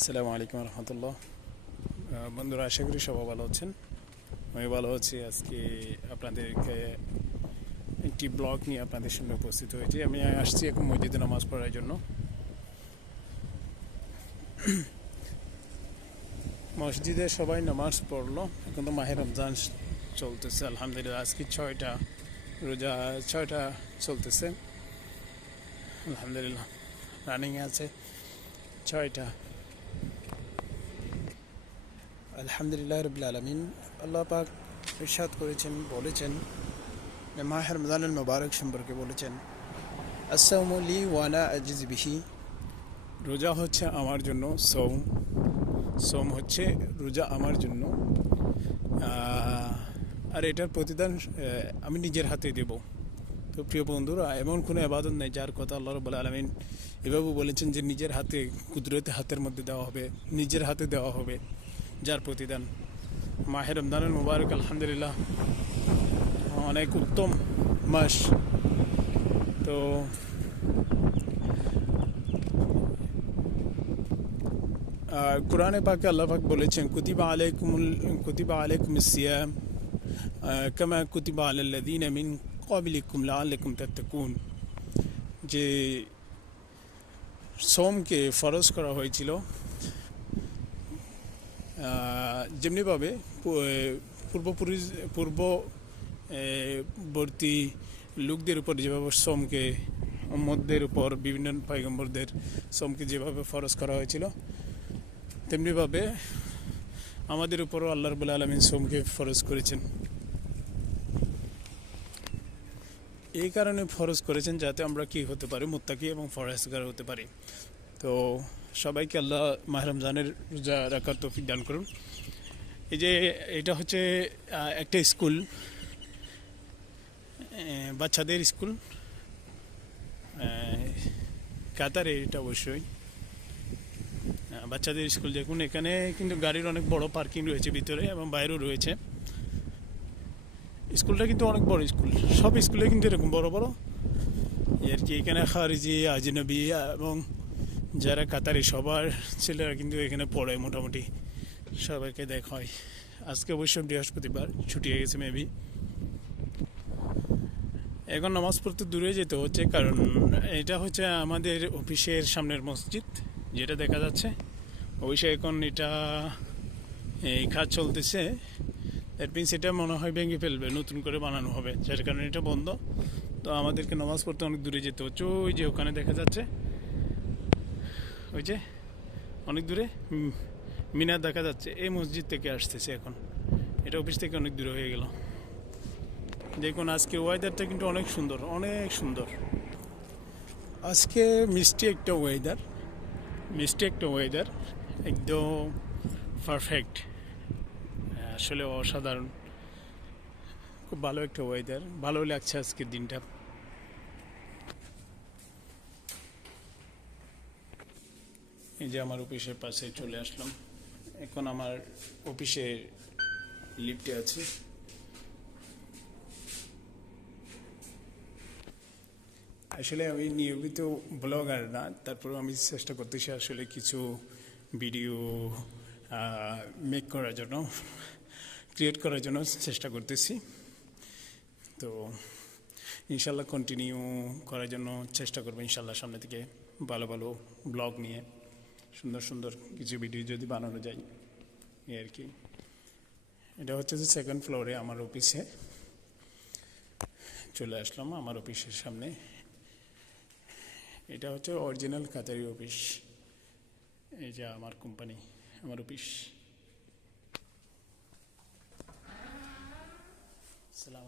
আসসালামু আলাইকুম রহমতুল্লাহ। বন্ধুরা, আশা করি সবাই ভালো আছেন। আমি ভালো আছি। আজকে আপনাদেরকে একটি ব্লগ নিয়ে আপনাদের সামনে উপস্থিত হয়েছি। আমি আসছি এখন মসজিদে নামাজ পড়ার জন্য। মসজিদে সবাই নামাজ পড়লো। এখন তো মাহে রমজান চলতেছে, আলহামদুলিল্লাহ। আজকে রোজা ছয়টা চলতেছে, আলহামদুলিল্লাহ। রানিং আছে ছয়টা, আলহামদুলিল্লাহ রবিল আলমিন। আল্লাহ পাক ইরশাদ বলেছেন মাহে রমজানুল মুবারক সম্পর্কে বলেছেন, আসসাউমু লি ওয়ানা আজিজ বিহি। রোজা হচ্ছে আমার জন্য, সোম হচ্ছে রোজা আমার জন্য। আর এটার প্রতিদান আমি নিজের হাতে দেব। তো প্রিয় বন্ধুরা, এমন কোনো ইবাদত নেই যার কথা আল্লাহ রাব্বুল আলামিন এভাবে বলেছেন যে নিজের হাতে, কুদরতে হাতের মধ্যে দেওয়া হবে, নিজের হাতে দেওয়া হবে যার প্রতিদান। মাহে রমজানুল মুবারক আলহামদুলিল্লাহ অনেক উত্তম মাস। তো কোরআনে পাকে আল্লাহ পাক বলেছেন, কুতিবা আলাইকুমুস সিয়াম কামা কুতিবা আলাল্লাযীনা মিন ক্বাবলিকুম লাআল্লাকুম তাত্তাকুন। যে সোমকে ফরজ করা হয়েছিল, যেমনিভাবে পূর্ববর্তী লোকদের উপর যেভাবে সোমকে, উম্মতদের উপর, বিভিন্ন পয়গম্বরদের সোমকে যেভাবে ফরজ করা হয়েছিল, তেমনিভাবে আমাদের উপরও আল্লাহ রাব্বুল আলামিন সোমকে ফরজ করেছেন। এই কারণে ফরজ করেছেন যাতে আমরা কি হতে পারি, মুত্তাকি এবং ফরহেজগার হতে পারি। তো সবাইকে আল্লাহ মাহে রমজানের রোজা রাখার তৌফিক দান করুন। এই যে এটা হচ্ছে একটা স্কুল, বাচ্চাদের স্কুল, কাতারে এটা অবশ্যই বাচ্চাদের স্কুল। দেখুন, এখানে কিন্তু গাড়ির অনেক বড় পার্কিং রয়েছে ভিতরে এবং বাইরেও রয়েছে। স্কুলটা কিন্তু অনেক বড় স্কুল, সব স্কুলে কিন্তু এরকম বড় বড় আর কি। এখানে খারিজি, আজনবী এবং যারা কাতারি সবার ছেলেরা কিন্তু এখানে পড়ে। মোটামুটি সবাইকে দেখা হয়। আজকে অবশ্য বৃহস্পতিবার, ছুটি হয়ে গেছে মেবি। এখন নামাজ পড়তে দূরে যেতে হচ্ছে, কারণ এটা হচ্ছে আমাদের অফিসের সামনের মসজিদ, যেটা দেখা যাচ্ছে। অবশ্যই এখন এটা এই কাজ চলতেছে, দ্যাট মিনস এটা মনে হয় ভেঙে ফেলবে, নতুন করে বানানো হবে, যার কারণে এটা বন্ধ। তো আমাদেরকে নামাজ পড়তে অনেক দূরে যেতে হচ্ছে। ওই যে ওখানে দেখা যাচ্ছে, ওই যে অনেক দূরে মিনার দেখা যাচ্ছে, এই মসজিদ থেকে আসতেছে এখন। এটা অফিস থেকে অনেক দূরে হয়ে গেল। দেখুন, আজকের ওয়েদারটা কিন্তু অনেক সুন্দর, অনেক সুন্দর। আজকে মিষ্টি একটা ওয়েদার, একদম পারফেক্ট। আসলে অসাধারণ, খুব ভালো একটা ওয়েদার, ভালো লাগছে আজকের দিনটা। এই যে আমার অফিসের পাশে চলে আসলাম। এখন আমার অফিসের লিফটে আছি। আসলে আমি নিয়মিত ব্লগার না, তারপর আমি চেষ্টা করতেছি আসলে কিছু ভিডিও ক্রিয়েট করার জন্য চেষ্টা করতেছি। তো ইনশাল্লাহ কন্টিনিউ করার জন্য চেষ্টা করবো ইনশাল্লাহ। সামনে থেকে ভালো ভালো ব্লগ নিয়ে সুন্দর সুন্দর কিছু ভিডিও যদি বানানো যায়, এই আর কি। এটা হচ্ছে যে সেকেন্ড ফ্লোরে আমার অফিসে চলে আসলাম, আমার অফিসের সামনে। এটা হচ্ছে অরিজিনাল কাতারি অফিস। এই যে আমার কোম্পানি, আমার অফিস। সালাম।